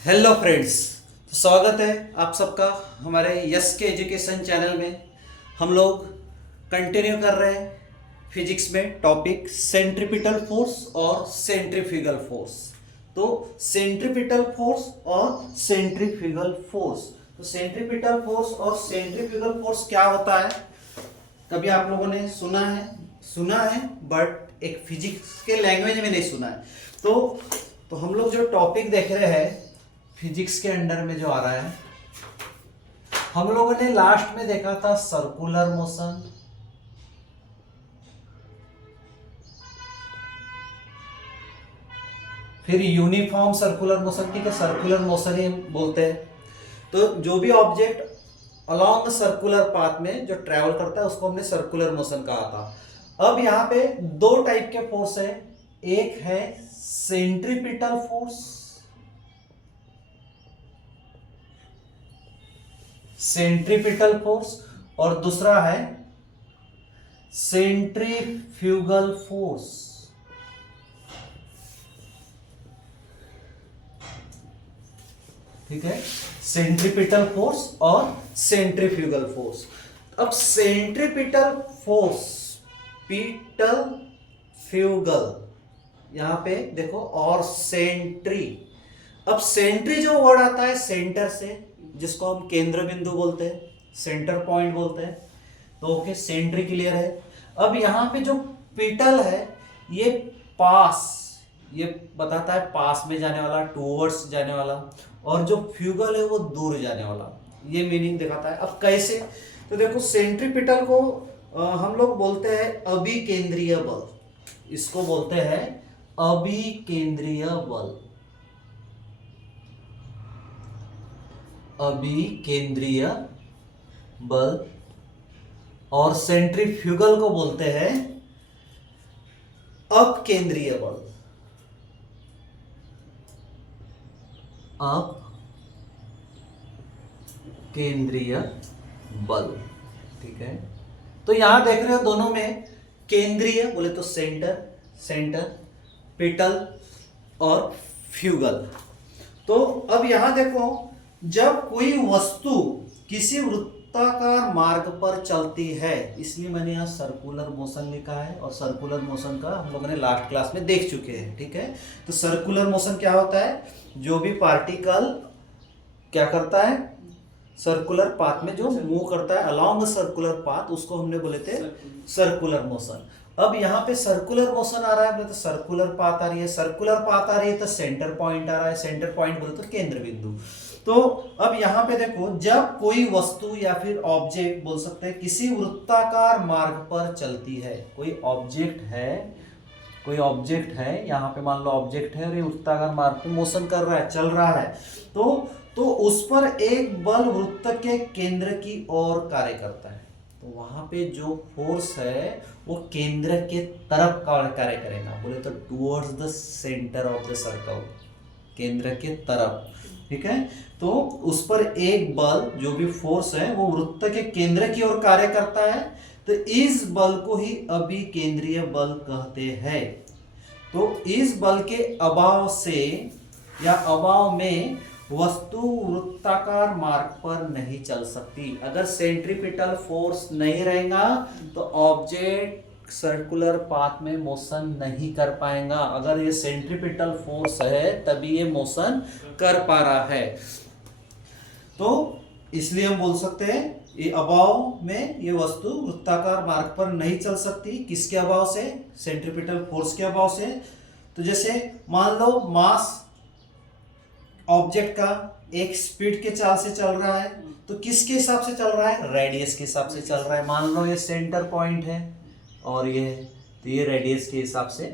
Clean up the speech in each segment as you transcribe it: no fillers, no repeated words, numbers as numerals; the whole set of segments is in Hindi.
हेलो फ्रेंड्स, तो स्वागत है आप सबका हमारे यस के एजुकेशन चैनल में। हम लोग कंटिन्यू कर रहे हैं फिजिक्स में टॉपिक सेंट्रीपिटल फोर्स और सेंट्रीफ्यूगल फोर्स। तो सेंट्रीपिटल फोर्स और सेंट्रीफ्यूगल फोर्स, तो सेंट्रीपिटल फोर्स और सेंट्रीफ्यूगल फोर्स क्या होता है? कभी आप लोगों ने सुना है बट एक फिजिक्स के लैंग्वेज में नहीं सुना है। तो हम लोग जो टॉपिक देख रहे हैं फिजिक्स के अंडर में जो आ रहा है, हम लोगों ने लास्ट में देखा था सर्कुलर मोशन, फिर यूनिफॉर्म सर्कुलर मोशन, ठीक है, सर्कुलर मोशन ही बोलते हैं। तो जो भी ऑब्जेक्ट अलोंग सर्कुलर पाथ में जो ट्रेवल करता है उसको हमने सर्कुलर मोशन कहा था। अब यहाँ पे दो टाइप के फोर्स है, एक है सेंट्रीपिटल फोर्स, सेंट्रीपिटल फोर्स, और दूसरा है सेंट्रीफ्यूगल फोर्स। ठीक है, सेंट्रीपिटल फोर्स और सेंट्रीफ्यूगल फोर्स। अब सेंट्रीपिटल फोर्स, पिटल फ्यूगल, यहां पे देखो, और सेंट्री। अब सेंट्री जो वर्ड आता है सेंटर से, जिसको हम केंद्र बिंदु बोलते हैं, सेंटर पॉइंट बोलते हैं, तो ओके, सेंट्री क्लियर है। अब यहां पे जो पिटल है ये पास, ये बताता है पास में जाने वाला, टूवर्ड्स जाने वाला, और जो फ्यूगल है वो दूर जाने वाला, ये मीनिंग दिखाता है। अब कैसे? तो देखो, सेंट्रीपिटल को हम लोग बोलते हैं अभिकेंद्रीय बल, इसको बोलते हैं अभिकेंद्रीय बल, अभिकेंद्रीय बल। और सेंट्रीफ्यूगल को बोलते हैं अपकेंद्रीय बल, अपकेंद्रीय बल। ठीक है, तो यहां देख रहे हो दोनों में केंद्रीय बोले तो सेंटर, पिटल और फ्यूगल। तो अब यहां देखो, जब कोई वस्तु किसी वृत्ताकार मार्ग पर चलती है, इसलिए मैंने यहां सर्कुलर मोशन लिखा है, और सर्कुलर मोशन का हम लोगों ने लास्ट क्लास में देख चुके हैं। ठीक है, तो सर्कुलर मोशन क्या होता है? जो भी पार्टिकल क्या करता है, सर्कुलर पाथ में जो मूव करता है अलोंग सर्कुलर पाथ, उसको हमने बोले थे सर्कुलर मोशन। अब यहाँ पे सर्कुलर मोशन आ रहा है बोले तो सर्कुलर पाथ आ रही है, सर्कुलर पाथ आ रही है तो सेंटर पॉइंट आ रहा है, सेंटर पॉइंट बोले तो केंद्र बिंदु। तो अब यहाँ पे देखो, जब कोई वस्तु या फिर ऑब्जेक्ट बोल सकते हैं किसी वृत्ताकार मार्ग पर चलती है, कोई ऑब्जेक्ट है, यहाँ पे मान लो ऑब्जेक्ट है और ये वृत्ताकार मार्ग पे मोशन कर रहा है, चल रहा है, तो उस पर एक बल वृत्त के केंद्र की ओर कार्य करता है। तो वहां पे जो फोर्स है वो केंद्र के तरफ कार्य करेगा, बोले तो towards the centre of the circle, केंद्र के तरफ। ठीक है, तो उस पर एक बल, जो भी फोर्स है, वो वृत्त के केंद्र की ओर कार्य करता है, तो इस बल को ही अभिकेंद्रीय बल कहते हैं। तो इस बल के अभाव से या अभाव में वस्तु वृत्ताकार मार्ग पर नहीं चल सकती। अगर सेंट्रीपिटल फोर्स नहीं रहेगा तो ऑब्जेक्ट सर्कुलर पाथ में मोशन नहीं कर पाएगा। अगर ये सेंट्रीपिटल फोर्स है तभी ये मोशन कर पा रहा है। तो इसलिए हम बोल सकते हैं ये अभाव में ये वस्तु वृत्ताकार मार्ग पर नहीं चल सकती। किसके अभाव से? सेंट्रीपिटल फोर्स के अभाव से। तो जैसे मान लो मास ऑब्जेक्ट का एक स्पीड के चाल से चल रहा है, तो किसके हिसाब से चल रहा है? रेडियस के हिसाब से चल रहा है। मान लो ये सेंटर पॉइंट है और ये, तो ये रेडियस के हिसाब से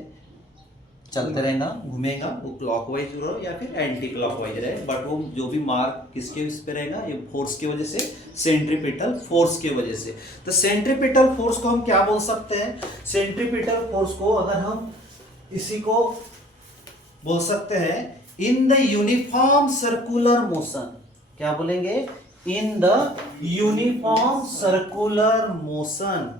चलते रहेगा, घूमेगा, वो क्लॉकवाइज रहो या फिर एंटी क्लॉकवाइज रहे, बट वो जो भी मार्क किसके इस पे रहेगा? ये फोर्स की वजह से, सेंट्रीपिटल फोर्स की वजह से। तो सेंट्रीपिटल फोर्स को हम क्या बोल सकते हैं? सेंट्रीपिटल फोर्स को अगर हम इसी को बोल सकते हैं in the uniform circular motion. क्या बोलेंगे? In the uniform circular motion.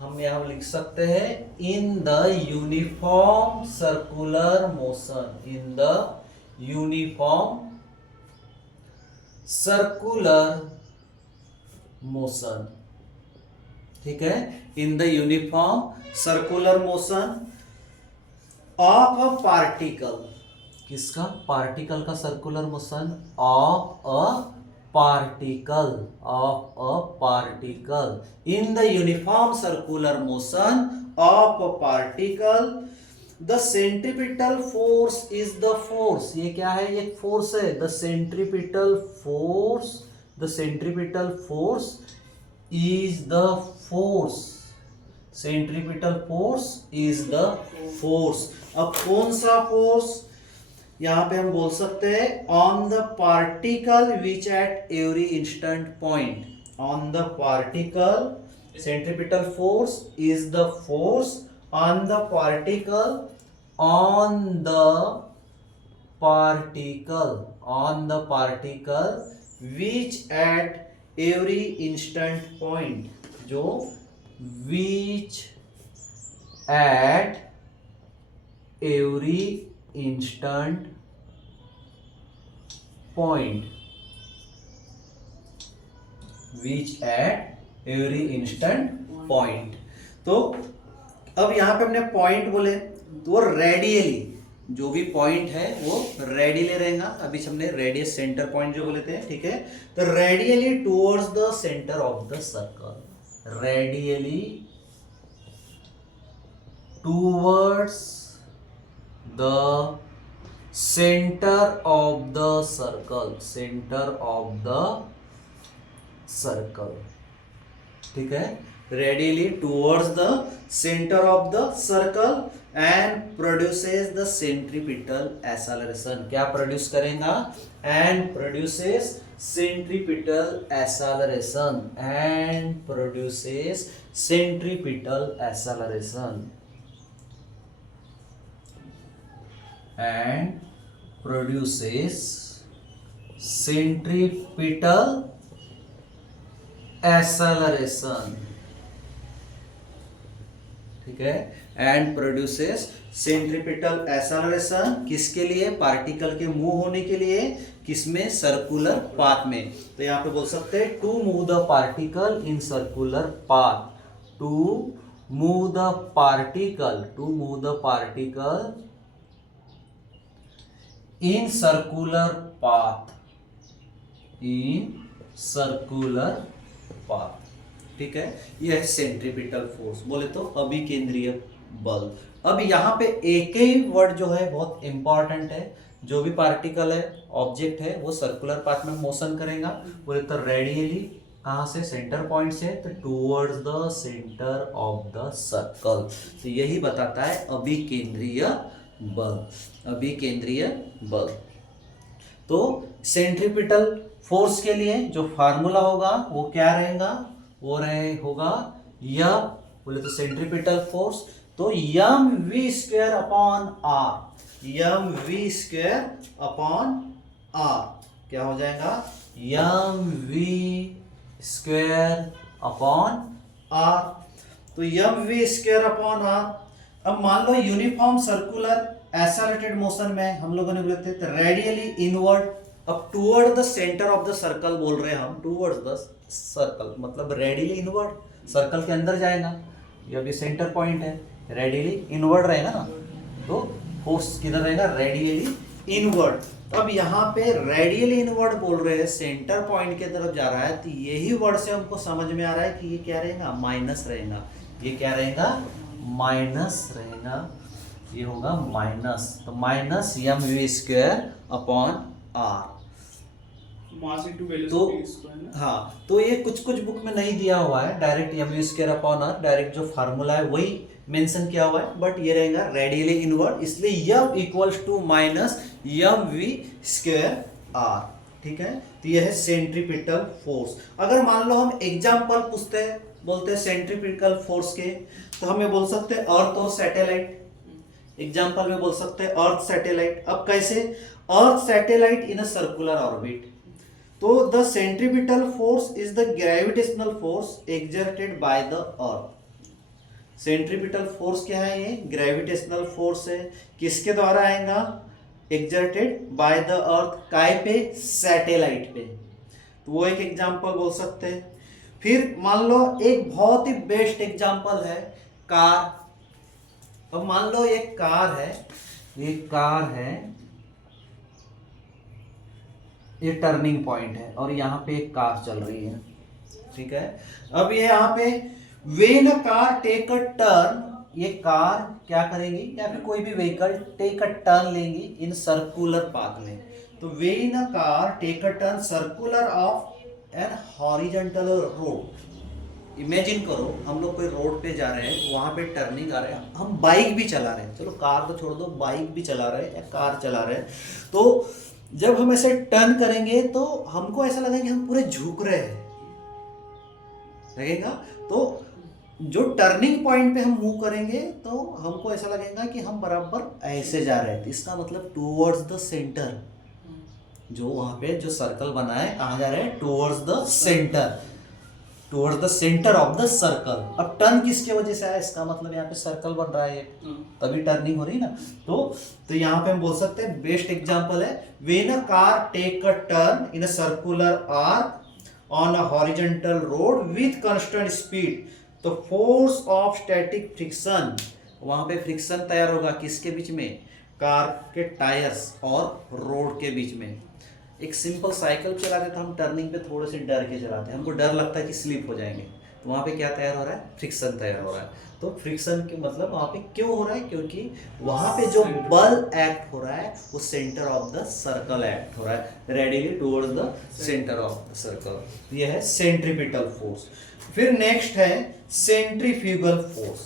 हम यहां लिख सकते हैं in the uniform circular motion, in the uniform circular motion, ठीक है, in the uniform circular motion of a particle, किसका, पार्टिकल का circular motion, of a particle in the uniform circular motion of a particle, the centripetal force is the force, ये क्या है, ये फोर्स है, the centripetal force is the force, centripetal force is the force. अब कौन सा फोर्स, यहां पे हम बोल सकते हैं on the particle which at every instant point, on the particle, centripetal force is the force on the particle, on the particle which at every instant point, जो which at every instant point, which at every instant point। तो अब यहां पे हमने पॉइंट बोले तो वो रेडियली, जो भी पॉइंट है वो रेडियली रहेगा, अभी हमने रेडियस सेंटर पॉइंट जो बोले थे, ठीक है, तो radially towards the centre of the circle, radially towards the centre of the circle, ठीक है, radially towards the centre of the circle and produces the centripetal acceleration, क्या प्रोड्यूस करेगा, and produces centripetal acceleration, and produces centripetal acceleration, and produces centripetal acceleration, ठीक है, एंड प्रोड्यूसेस सेंट्रीपिटल एक्सेलरेशन, किसके लिए, पार्टिकल के मूव होने के लिए, किसमें, सर्कुलर पाथ में। तो यहां पे बोल सकते हैं to move the particle in circular path, to move the particle in circular path, ठीक है, यह है सेंट्रीपिटल फोर्स, बोले तो अभिकेंद्रीय बल। अब यहाँ पे एक ही वर्ड जो है बहुत इंपॉर्टेंट है, जो भी पार्टिकल है, ऑब्जेक्ट है, वो सर्कुलर पाथ में मोशन करेगा, बोले तो रेडियली, कहाँ से, सेंटर पॉइंट से, तो towards the centre of the circle, तो यही बताता है अभिकेंद्रीय बल। तो सेंट्रीपिटल फोर्स के लिए जो फार्मूला होगा वो क्या रहेगा, वो होगा यह, बोले तो सेंट्रीपिटल फोर्स, तो m v square upon r, क्या हो जाएगा, m v square upon r, तो m v square upon r. अब मान लो यूनिफॉर्म सर्कुलर एक्सेलरेटेड मोशन में हम लोगों ने बोले थे रेडियली इनवर्ड, अब toward the centre of the circle बोल रहे हैं हम, टुवर्ड्स द सर्कल मतलब रेडियली इनवर्ड, सर्कल के अंदर जाएगा, ये भी सेंटर पॉइंट है, रेडियली इनवर्ड रहेगा ना, तो फोर्स किधर रहेगा, रेडियली इनवर्ड। अब यहाँ पे रेडियली इनवर्ड बोल रहे हैं, सेंटर पॉइंट के तरफ जा रहा है, तो यही वर्ड से हमको समझ में आ रहा है कि ये क्या रहेगा, माइनस रहेगा, ये क्या रहेगा, माइनस रहेगा, ये होगा माइनस, तो minus m v square upon r. तो हाँ, तो ये कुछ बुक में नहीं दिया हुआ है, direct m u square upon r, direct जो फार्मूला है वही मेंशन किया हुआ है, बट ये रहेगा रेडियली इनवर्ड, इसलिए m equals to minus m v square r, ठीक है, तो ये है सेंट्रीपिटल फोर्स। अगर मान लो हम एग्जाम्पल पूछते हैं, बोलते हैं सेंट्रीपिटल फोर्स के, तो हमें बोल सकते हैं अर्थ और सैटेलाइट, एग्जाम्पल में बोल सकते हैं अर्थ सैटेलाइट। अब कैसे, earth satellite in a circular orbit, तो the centripetal force is the gravitational force exerted by the earth. Centripetal force क्या है, ये ग्रेविटेशनल फोर्स है, किसके द्वारा आएगा, एग्जर्टेड बाय द अर्थ, काय पे, सैटेलाइट पे। तो वो एक एग्जांपल बोल सकते हैं। फिर मान लो एक बहुत ही बेस्ट एग्जांपल है कार। अब मान लो एक कार है, ये कार है, ये टर्निंग पॉइंट है और यहाँ पे एक कार चल रही है, ठीक है। अब ये यहाँ पे when a car take a turn, ये कार क्या करेंगी या फिर कोई भी व्हीकल टेक अ टर्न लेंगी इन सर्कुलर पाथ में। तो when a car take a turn circular of an horizontal road. Imagine करो हम लोग कोई रोड पे जा रहे हैं, वहां पे टर्निंग आ रहे हैं, हम बाइक भी चला रहे हैं, चलो कार तो छोड़ दो, बाइक भी चला रहे हैं या कार चला रहे हैं, तो जब हम ऐसे टर्न करेंगे तो हमको ऐसा लगेगा कि हम पूरे झुक रहे हैं, लगेगा। तो जो टर्निंग पॉइंट पे हम मूव करेंगे तो हमको ऐसा लगेगा कि हम बराबर ऐसे जा रहे हैं। तो इसका मतलब टूवर्ड्स द सेंटर, जो वहां पे जो सर्कल बना है कहाँ जा रहे हैं, towards the centre, towards the centre of the circle. अब टर्न किसके वजह से आया, इसका मतलब यहाँ पे सर्कल बन रहा है, तभी टर्निंग हो रही है ना। तो यहाँ पे हम बोल सकते हैं बेस्ट एग्जांपल है when a car take a turn in a circular arc on a horizontal road with constant speed, तो फोर्स ऑफ स्टैटिक फ्रिक्शन, वहां पे फ्रिक्शन तैयार होगा किसके बीच में, कार के टायर्स और रोड के बीच में। एक सिंपल साइकिल चलाते तो हम टर्निंग पे थोड़े से डर के चलाते हैं, हमको डर लगता है कि स्लिप हो जाएंगे, तो वहाँ पे क्या तैयार हो रहा है, फ्रिक्शन तैयार हो रहा है। तो फ्रिक्शन के मतलब वहाँ पे क्यों हो रहा है, क्योंकि वहाँ पे जो बल एक्ट हो रहा है वो centre of the circle act हो रहा है, readily towards the centre of the circle. ये है सेंट्रीपिटल फोर्स। फिर नेक्स्ट है सेंट्रीफ्यूगल फोर्स।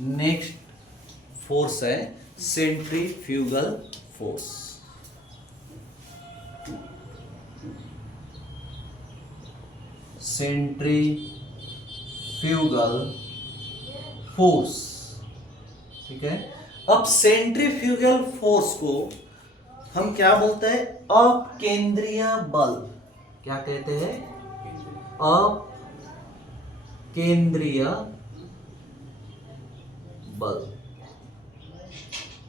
नेक्स्ट फोर्स है सेंट्रीफ्यूगल फोर्स। सेंट्रीफ्यूगल फोर्स, ठीक है। अब सेंट्रीफ्यूगल फोर्स को हम क्या बोलते हैं, अकेंद्रीय बल। क्या कहते हैं, अकेंद्रीय बल।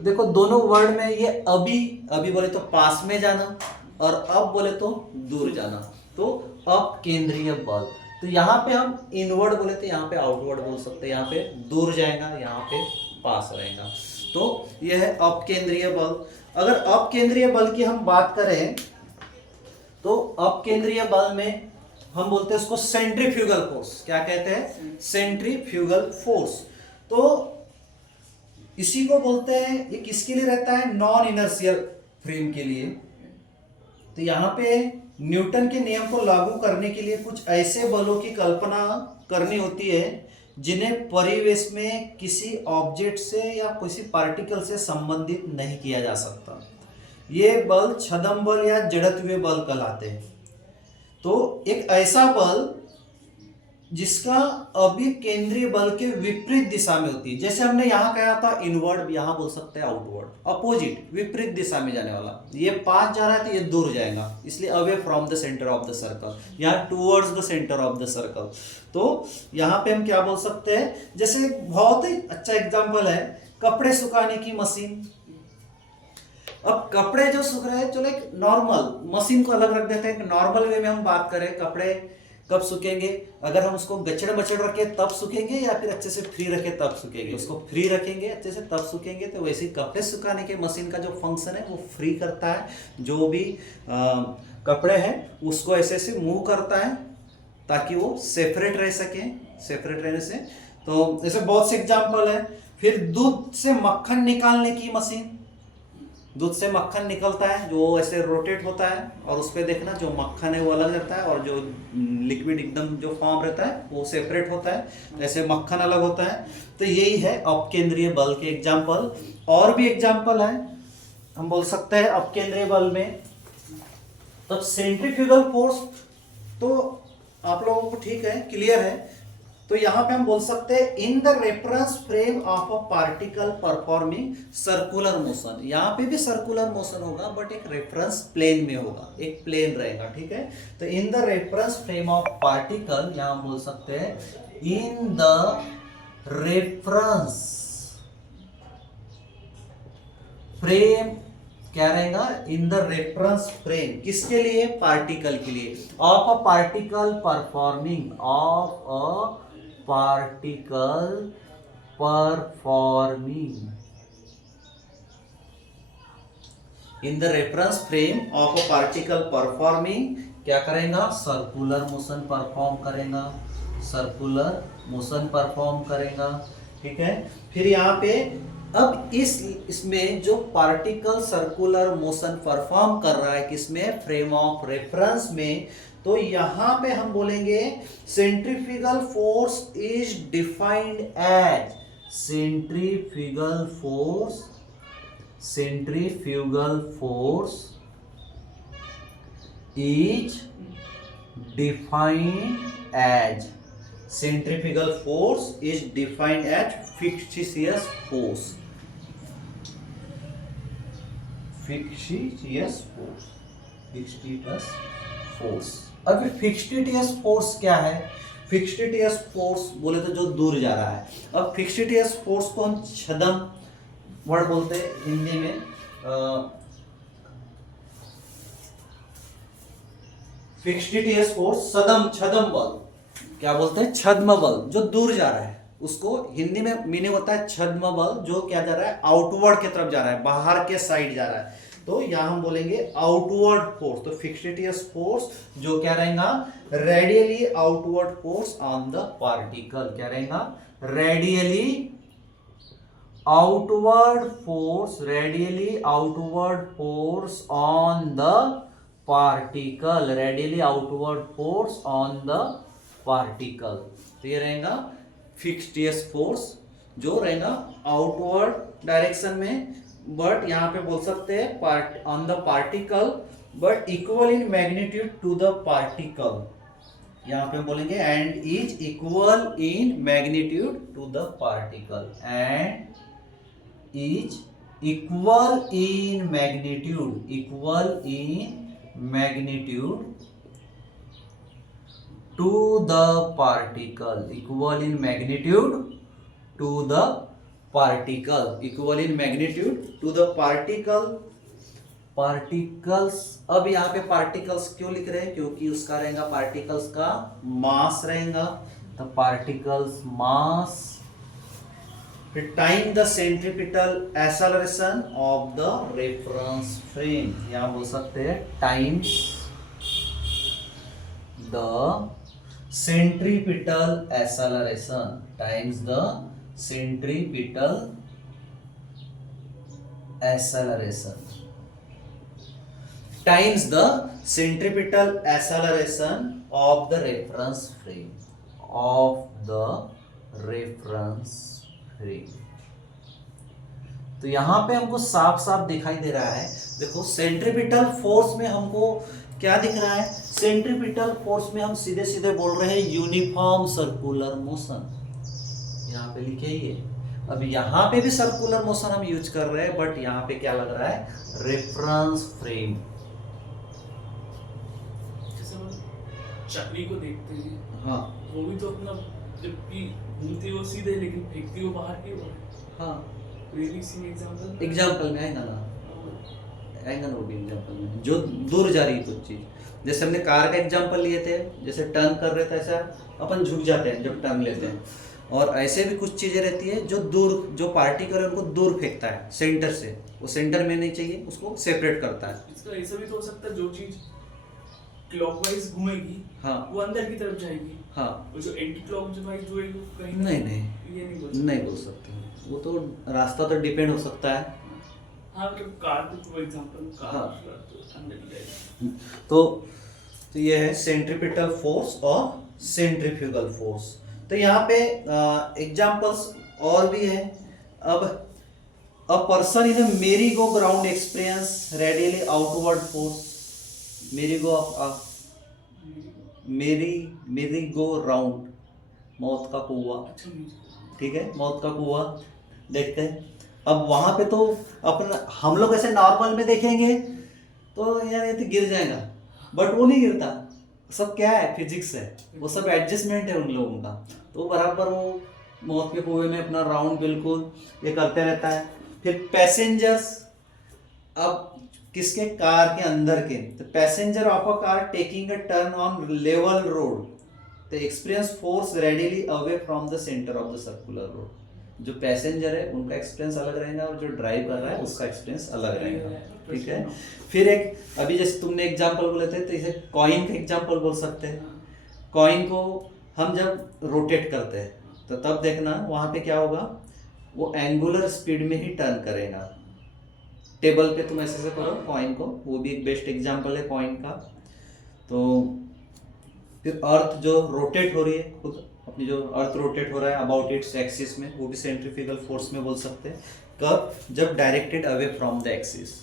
देखो दोनों वर्ड में ये अभी अभी बोले तो पास में जाना और अब बोले तो दूर जाना, तो अकेंद्रीय बल। तो यहाँ पे हम इनवर्ड बोले तो यहाँ पे आउटवर्ड बोल सकते हैं, यहाँ पे दूर जाएगा, यहाँ पे पास रहेगा। तो यह है अपकेंद्रीय बल। अगर अपकेंद्रीय बल की हम बात करें तो अपकेंद्रीय बल में हम बोलते हैं उसको सेंट्रीफ्यूगल फोर्स। क्या कहते हैं, सेंट्रीफ्यूगल फोर्स। तो इसी को बोलते हैं, ये किसके लिए रहता है, नॉन इनर्शियल फ्रेम के लिए। तो यहाँ पे न्यूटन के नियम को लागू करने के लिए कुछ ऐसे बलों की कल्पना करनी होती है जिन्हें परिवेश में किसी ऑब्जेक्ट से या किसी पार्टिकल से संबंधित नहीं किया जा सकता। ये बल छद्म बल या जड़त्वीय बल कहलाते हैं। तो एक ऐसा बल जिसका अभिकेंद्रीय बल के विपरीत दिशा में होती है, जैसे हमने यहाँ कहा था इनवर्ड, यहाँ बोल सकते हैं आउटवर्ड, अपोजिट, विपरीत दिशा में जाने वाला। ये पास जा रहा है तो ये दूर जाएगा, इसलिए away from the centre of the circle, यहाँ towards the centre of the circle. तो यहाँ पे हम क्या बोल सकते हैं, जैसे बहुत ही अच्छा एग्जाम्पल है कपड़े सुखाने की मशीन। अब कपड़े जो सूख रहे हैं, चलो एक नॉर्मल मशीन को अलग रख देते हैं, नॉर्मल वे में हम बात करें, कपड़े कब सूखेंगे, अगर हम उसको गचड़ बचड़ रखे तब सूखेंगे या फिर अच्छे से फ्री रखे तब सूखेंगे। उसको फ्री रखेंगे अच्छे से तब सूखेंगे। तो वैसे ही कपड़े सुखाने के मशीन का जो फंक्शन है वो फ्री करता है, जो भी कपड़े हैं उसको ऐसे ऐसे मूव करता है ताकि वो सेपरेट रह सके, सेपरेट रहने से। तो ऐसे बहुत से एग्जाम्पल है। फिर दूध से मक्खन निकालने की मशीन, दूध से मक्खन निकलता है जो ऐसे रोटेट होता है और उस पर देखना जो मक्खन है वो अलग रहता है और जो लिक्विड एकदम जो फॉर्म रहता है वो सेपरेट होता है, ऐसे मक्खन अलग होता है। तो यही है अपकेंद्रीय बल के एग्जाम्पल। और भी एग्जाम्पल है हम बोल सकते हैं अपकेंद्रीय बल में। तब सेंट्रीफ्यूगल फोर्स तो आप लोगों को ठीक है, क्लियर है। तो यहां पे हम बोल सकते हैं in the reference frame of a particle performing circular motion. यहां पे भी सर्कुलर मोशन होगा बट एक रेफरेंस प्लेन में होगा, एक प्लेन रहेगा, ठीक है। तो in the reference frame of particle, यहां हम बोल सकते हैं इन द रेफरेंस फ्रेम क्या रहेगा, इन द रेफरेंस फ्रेम, किसके लिए, पार्टिकल के लिए, of a particle performing, of a particle performing in the reference frame of a particle performing, क्या करेगा, सर्कुलर मोशन परफॉर्म करेगा, सर्कुलर मोशन परफॉर्म करेगा। ठीक है, फिर यहाँ पे अब इसमें जो पार्टिकल सर्कुलर मोशन परफॉर्म कर रहा है किसमें, फ्रेम ऑफ रेफरेंस में, तो यहां पे हम बोलेंगे centrifugal force is defined as, centrifugal force, centrifugal force is defined as, centrifugal force is defined as fictitious force, fictitious force, fictitious force। अब fictitious force क्या है, fictitious force बोले तो जो दूर जा रहा है। अब fictitious force को हम छदम वर्ड बोलते हैं हिंदी में, fictitious force सदम, छदम बल, क्या बोलते हैं, छद्म बल, जो दूर जा रहा है, उसको हिंदी में मीनिंग होता है छद्म बल, जो क्या जा रहा है, आउटवर्ड की तरफ जा रहा है, बाहर के साइड जा रहा है, तो यहां हम बोलेंगे आउटवर्ड फोर्स। तो fictitious फोर्स जो क्या रहेगा, radially outward force on the particle, क्या रहेगा, radially outward force, radially outward force on the particle, radially outward force on the particle. तो ये रहेगा फिक्स्ड फोर्स, जो रहेगा आउटवर्ड डायरेक्शन में, बट यहां पे बोल सकते हैं part on the particle, but equal in magnitude to the particle, यहां पे बोलेंगे and is equal in magnitude to the particle, and is equal in magnitude, equal in magnitude to the particle, equal in magnitude to the particle, equal in magnitude to the particle, particles। अब यहाँ पे particles क्यों लिख रहे हैं, क्योंकि उसका रहेगा particles का mass रहेगा, तो particles mass, फिर time the centripetal acceleration of the reference frame, यहाँ बोल सकते हैं times the centripetal acceleration, times the centripetal acceleration, times the centripetal acceleration of the reference frame, of the reference frame। तो यहां पे हमको साफ साफ दिखाई दे रहा है, देखो सेंट्रीपिटल फोर्स में हमको क्या दिख रहा है, सेंट्रीपिटल फोर्स में हम सीधे सीधे बोल रहे हैं यूनिफॉर्म सर्कुलर मोशन, यहाँ पे लिखे ही है। अब यहाँ पे भी सर्कुलर मोशन हम यूज कर रहे हैं, बट यहाँ पे क्या लग रहा है, रेफरेंस फ्रेम। चक्री को देखते हैं, हाँ वो भी तो अपना जबकि घूमती वो सीधे लेकिन फेंकती वो बाहर की ओर। हाँ वेरी सी एग्जांपल, एग्जांपल में आएगा ना, आएगा ना वो भी एग्जांपल में, जो दूर जा रही है कुछ चीज, जैसे हमने कार का एग्जांपल लिए थे, जैसे टर्न कर रहे थे ऐसा अपन झुक जाते हैं जब टर्न लेते हैं, और ऐसे भी कुछ चीजें रहती है जो दूर, जो पार्टिकल है उनको दूर फेंकता है सेंटर से, वो सेंटर में नहीं चाहिए, उसको सेपरेट करता है। इसका ऐसा भी तो हो सकता है जो चीज क्लॉकवाइज घूमेगी, हाँ वो अंदर की तरफ जाएगी, हाँ, वो जो एंटी क्लॉकवाइज जो है वो कहीं नहीं ये नहीं बोल सकते, वो तो रास्ता तो डिपेंड हो सकता है। हाँ मतलब कार को एग्जांपल, कार हाँ। तो अंदर की जाएगी। तो ये है सेंट्रीपिटल फोर्स और सेंट्रीफ्यूगल फोर्स। तो यहाँ पे एग्जांपल्स और भी है। अब a person in a merry go ground experience radially outward force, merry go round, मौत का कुआं, अच्छा म्यूजिक, ठीक है, मौत का कुआं देखते हैं। अब वहां पे तो अपना हम लोग ऐसे नॉर्मल में देखेंगे तो यार ये तो गिर जाएगा, बट वो नहीं गिरता, सब क्या है, फिजिक्स है, वो सब एडजस्टमेंट है उन लोगों का। तो बराबर वो मौत के कुएं में अपना राउंड बिल्कुल ये करते रहता है। फिर पैसेंजर्स अब किसके, कार के अंदर के, the passenger of a car taking a turn on level road the experience force readily away from the centre of the circular road. जो पैसेंजर है उनका एक्सपीरियंस अलग रहेगा और जो ड्राइव कर रहा है उसका एक्सपीरियंस अलग रहेगा, ठीक है। फिर एक, अभी जैसे तुमने एग्जांपल बोले थे तो इसे कॉइन का एग्जांपल बोल सकते हैं। कॉइन को हम जब रोटेट करते हैं तो तब देखना वहाँ पे क्या होगा, वो एंगुलर स्पीड में ही टर्न करेगा। टेबल पे तुम ऐसे करो कॉइन को, वो भी एक बेस्ट एग्जांपल है कॉइन का। तो फिर अर्थ जो रोटेट हो रही है खुद अपनी, जो अर्थ रोटेट हो रहा है अबाउट इट्स एक्सिस में, वो भी सेंट्रीफ्यूगल फोर्स में बोल सकते हैं। कब, जब directed away from the axis,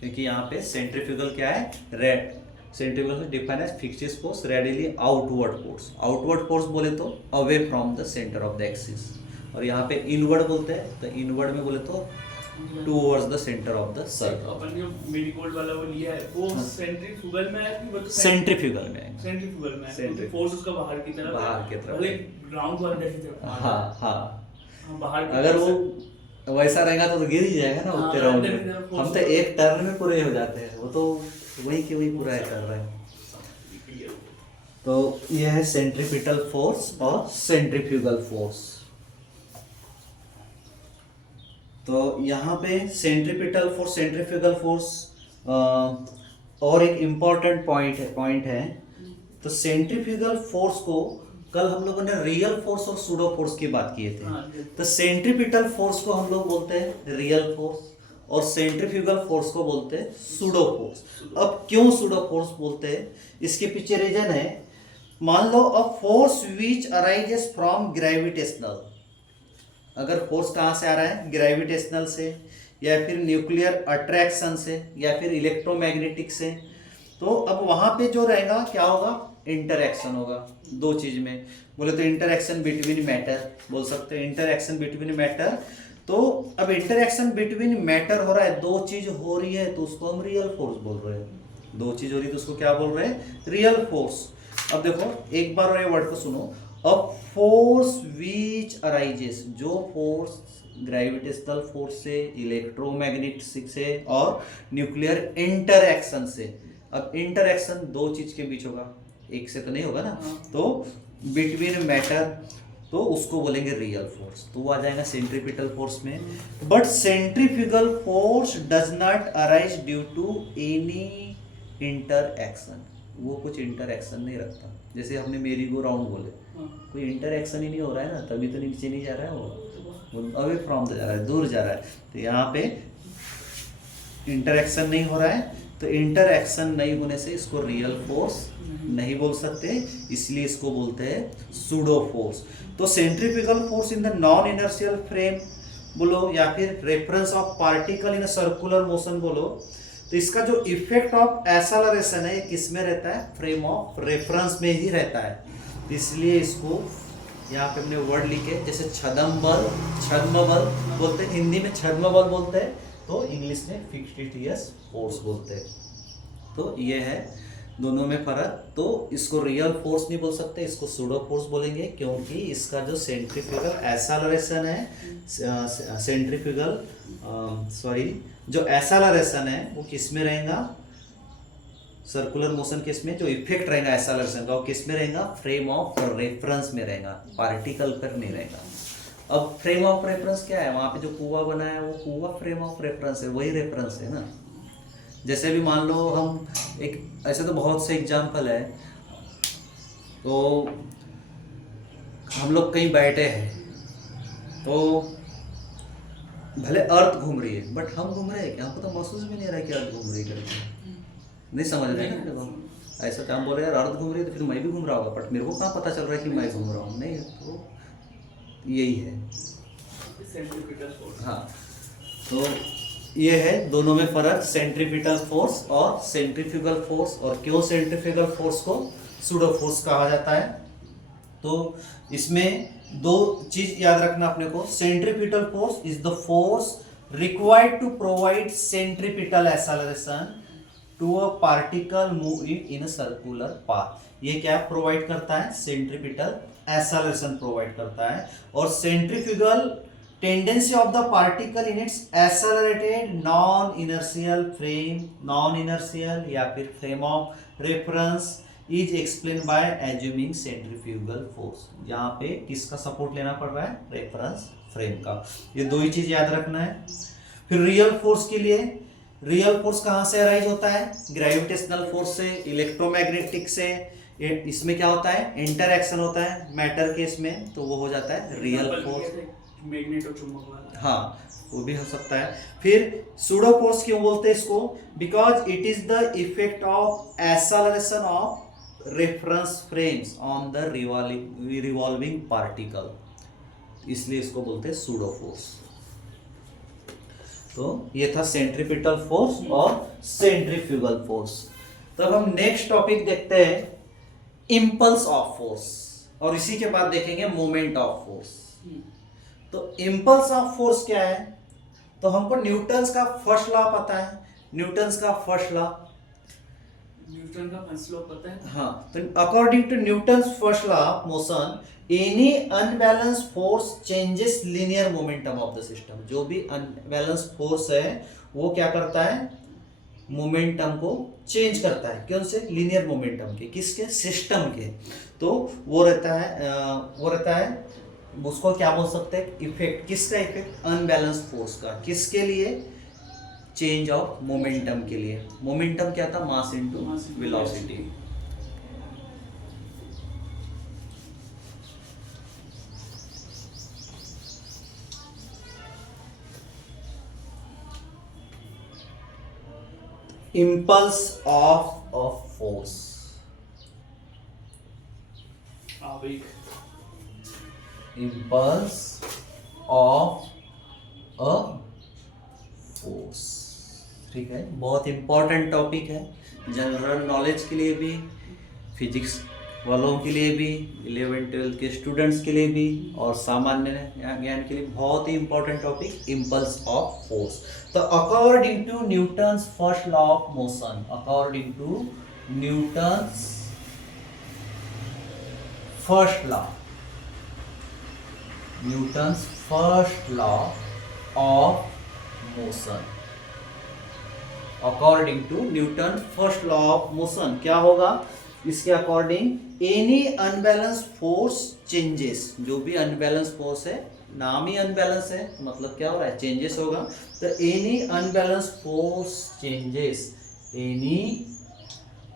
क्योंकि यहाँ पे सेंट्रीफ्यूगल क्या है, red centrifugal define as fixed force radially outward force. Outward force बोले तो away from the centre of the axis, और यहाँ पे इनवर्ड बोलते हैं तो इनवर्ड में बोले तो towards the centre of the circle. अपन जो मेडिकोल्ड वाला वो लिया है वो सेंट्रीफ्यूगल में है कि वो तो सेंट्रीफ्यूगल में, सेंट्रीफ्यूगल में है, Centrifugal। फोर्स उसका बाहर की तरफ, बाहर की तरफ। भले ग्राउंड वाले की तरफ। हाँ हाँ, बाहर की अगर तरफ वो वैसा रहेगा तो गिर ही जाएगा ना हाँ, उतने राउंड अंदर की में। तरफ हम तो एक टर्न में पूरे हो जाते हैं, वो तो वही के वही पूरा कर रहे हैं। से तो यह है सेंट्रीपिटल फोर्स और सेंट्रीफ्यूगल फोर्स। तो यहाँ पे सेंट्रीपिटल फोर्स सेंट्रीफ्यूगल फोर्स और एक इम्पॉर्टेंट पॉइंट है। तो सेंट्रीफ्यूगल फोर्स को कल हम लोगों ने रियल फोर्स और सूडो फोर्स की बात किए थे। तो सेंट्रीपिटल फोर्स को हम लोग बोलते हैं रियल फोर्स और सेंट्रीफ्यूगल फोर्स को बोलते हैं सूडो फोर्स। अब क्यों सूडो फोर्स बोलते हैं, इसके पीछे रीजन है। मान लो a force which arises from gravitational, अगर फोर्स कहाँ से आ रहा है, ग्रेविटेशनल से या फिर न्यूक्लियर अट्रैक्शन से या फिर इलेक्ट्रोमैग्नेटिक से, तो अब वहाँ पे जो रहेगा क्या होगा, इंटरएक्शन होगा दो चीज में। बोले तो इंटरएक्शन बिटवीन मैटर बोल सकते हैं, इंटरएक्शन बिटवीन मैटर। तो अब इंटरएक्शन बिटवीन मैटर हो रहा है, दो चीज हो रही है तो उसको हम रियल फोर्स बोल रहे हैं। दो चीज हो रही है तो उसको क्या बोल रहे हैं, रियल फोर्स। अब देखो एक बार ये वर्ड को सुनो, अब फोर्स विच अराइजेस, जो फोर्स ग्रेविटेशनल फोर्स से, इलेक्ट्रोमैग्नेटिक से और न्यूक्लियर इंटरएक्शन से। अब इंटरएक्शन दो चीज के बीच होगा, एक से तो नहीं होगा ना, तो बिटवीन मैटर, तो उसको बोलेंगे रियल फोर्स, तो वो आ जाएगा सेंट्रीपिटल फोर्स में। But centrifugal force does not arise due to any interaction, वो कुछ इंटरएक्शन नहीं रखता। जैसे हमने मेरी गो राउंड बोले, कोई इंटरएक्शन ही नहीं हो रहा है ना, तभी तो नीचे नहीं जा रहा है, वो अवे फ्रॉम जा रहा है, दूर जा रहा है। तो यहाँ पे इंटरएक्शन नहीं हो रहा है, तो इंटरएक्शन नहीं होने से इसको रियल फोर्स नहीं बोल सकते, इसलिए इसको बोलते हैं सूडो फोर्स। तो centrifugal force in the non inertial frame बोलो या फिर reference of particle in circular motion बोलो, तो इसका जो इफेक्ट ऑफ एक्सेलरेशन है ये किस में रहता है, फ्रेम ऑफ रेफरेंस में ही रहता है। इसलिए इसको यहाँ पे हमने वर्ड लिखे, जैसे छद्म बल बोलते हैं, हिंदी में छद्म बल बोलते हैं, तो इंग्लिश में फिक्स्ड फोर्स बोलते हैं। तो ये है दोनों में फर्क। तो इसको रियल फोर्स नहीं बोल सकते, इसको सूडो फोर्स बोलेंगे, क्योंकि इसका जो सेंट्रीफ्यूगल एक्सेलरेशन है, सेंट्रीफ्यूगल जो एक्सेलरेशन है वो किस में रहेगा, सर्कुलर मोशन किस में, जो इफेक्ट रहेगा एक्सेलरेशन का वो किस में रहेगा, फ्रेम ऑफ रेफरेंस में रहेगा, पार्टिकल पर नहीं रहेगा। अब फ्रेम ऑफ रेफरेंस क्या है, वहाँ पे जो कुआं बना है वो कुआं फ्रेम ऑफ रेफरेंस है, वही रेफरेंस है ना। जैसे भी मान लो हम एक, ऐसे तो बहुत से एग्जाम्पल है, तो हम लोग कहीं बैठे हैं तो भले अर्थ घूम रही है बट हम घूम रहे हैं क्या, हमको तो महसूस भी नहीं हो रहा है कि अर्थ घूम रही है करके, नहीं समझ रहे हैं ना। हम ऐसा काम बोल रहे हैं, अर्थ घूम रही है तो फिर मैं भी घूम रहा होगा, बट मेरे को कहाँ पता चल रहा है कि मैं घूम रहा हूँ, नहीं। तो यही है सेंट्रीपिटल फोर्स। हाँ, तो ये है दोनों में फर्क, सेंट्रीपिटल फोर्स और सेंट्रीफ्यूगल फोर्स। और क्यों सेंट्रीफ्यूगल फोर्स को सूडो फोर्स कहा जाता है, तो इसमें दो चीज याद रखना अपने को। Centripetal force is the force required to provide centripetal acceleration to a particle moving in a circular path. ये क्या प्रोवाइड करता है, सेंट्रीपिटल एक्सेलरेशन प्रोवाइड करता है। और centrifugal tendency of the particle in its accelerated non inertial या फिर frame of reference is explain by assuming centrifugal force. यहाँ पे किसका सपोर्ट लेना पड़ रहा है? रेफरेंस फ्रेम का। ये दो ही चीज याद रखना है। फिर रियल फोर्स के लिए, रियल फोर्स कहाँ से अराइज होता है? ग्रेविटेशनल फोर्स से, इलेक्ट्रोमैग्नेटिक से। इसमें क्या होता है? इंटरएक्शन होता है मैटर के इसमें, तो वो हो जाता है रियल फोर्स। मैग्नेट और चुंबक वाला। हाँ, वो भी हो सकता है। फिर सूडो फोर्स क्यों बोलते हैं इसको? Because it is the effect of acceleration of reference frames on the revolving particle, इसलिए इसको बोलते हैं सूडो फोर्स। तो ये था सेंट्रीपिटल फोर्स और सेंट्रीफ्यूगल फोर्स। तब हम नेक्स्ट टॉपिक देखते हैं इंपल्स ऑफ फोर्स, और इसी के बाद देखेंगे मोमेंट ऑफ फोर्स। तो इंपल्स ऑफ फोर्स क्या है? तो हमको न्यूटन्स का फर्स्ट लॉ पता है। न्यूटन्स का फर्स्ट लॉ, न्यूटन का फर्स्ट लॉ पता है? हाँ, तो according to Newton's first law of motion, any unbalance force changes linear momentum of the system. जो भी अनबैलेंस फोर्स है वो क्या करता है? मोमेंटम को चेंज करता है। कौन से? लीनियर मोमेंटम के। किसके? सिस्टम के। तो वो रहता है उसको क्या बोल सकते हैं? इफेक्ट। किसका इफेक्ट? अनबैलेंस फोर्स का। किसके लिए? चेंज ऑफ मोमेंटम के लिए। मोमेंटम क्या था? Mass into velocity. impulse of a force, आवेग। impulse of a force, ठीक है। बहुत इंपॉर्टेंट टॉपिक है जनरल नॉलेज के लिए भी, फिजिक्स वालों के लिए भी, 11th-12th के स्टूडेंट्स के लिए भी, और सामान्य ज्ञान के लिए बहुत ही important topic impulse of force. तो according to Newton's first law of motion, according to Newton's first law, Newton's first law of motion, according to Newton first law of motion क्या होगा? इसके according any unbalance force changes, जो भी अनबैलेंस फोर्स है, नाम ही अनबैलेंस है, मतलब क्या हो रहा है? चेंजेस होगा। तो any unbalance force changes, any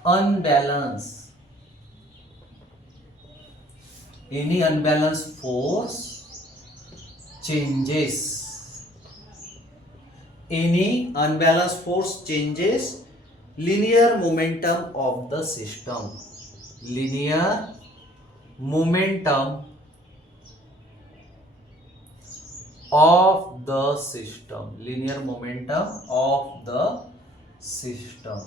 unbalance, any unbalance force changes, any unbalanced force changes linear momentum of the system, linear momentum of the system, linear momentum of the system,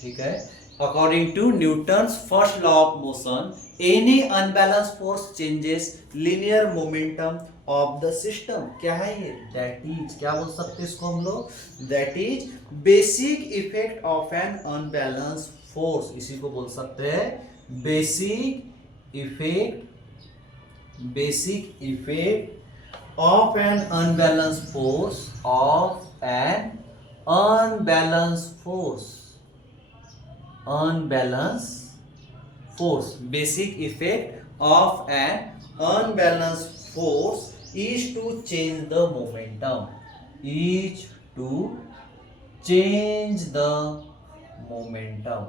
ठीक है। According to Newton's first law of motion, any unbalanced force changes linear momentum of the system। क्या है ये? That is, क्या बोल सकते हैं इसको हम लोग? That is basic effect of an unbalanced force। इसी को बोल सकते हैं basic effect of an unbalanced force, of an unbalanced force, unbalanced force, basic effect of an unbalanced force is to change the momentum, is to change the momentum,